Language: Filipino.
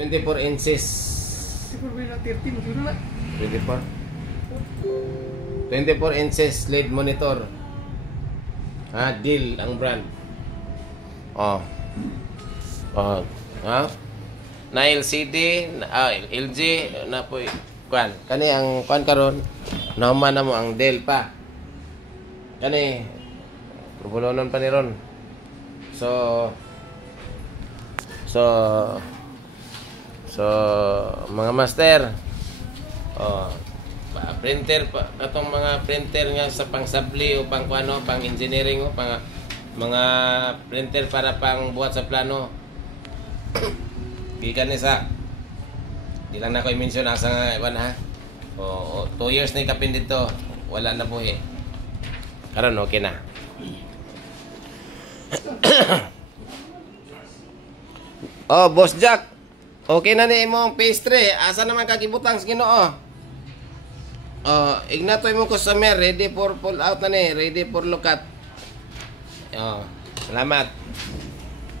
24 inches. 24. 24. 24 inches LED monitor. Dell ang brand. Na LCD, LG na po kuan. Kani ang kuan karon. Naman na mo ang Dell pa. Kani probolonon pa ni ron. So mga master, printer pa atong mga printer nga sa pangsabli o pang kuano, pang engineering o pang mga printer para pang buhat sa plano. Gikan ni sa di lang na ko i-mention asa nga iban ha. 2 years na ikapin dito, wala na po karon okay na. Boss Jack. Okay na ni imong pastry. Asa naman kakibutang sa Ginoo? Ignatoy mo customer, ready for pull out na ni, ready for look at. Salamat.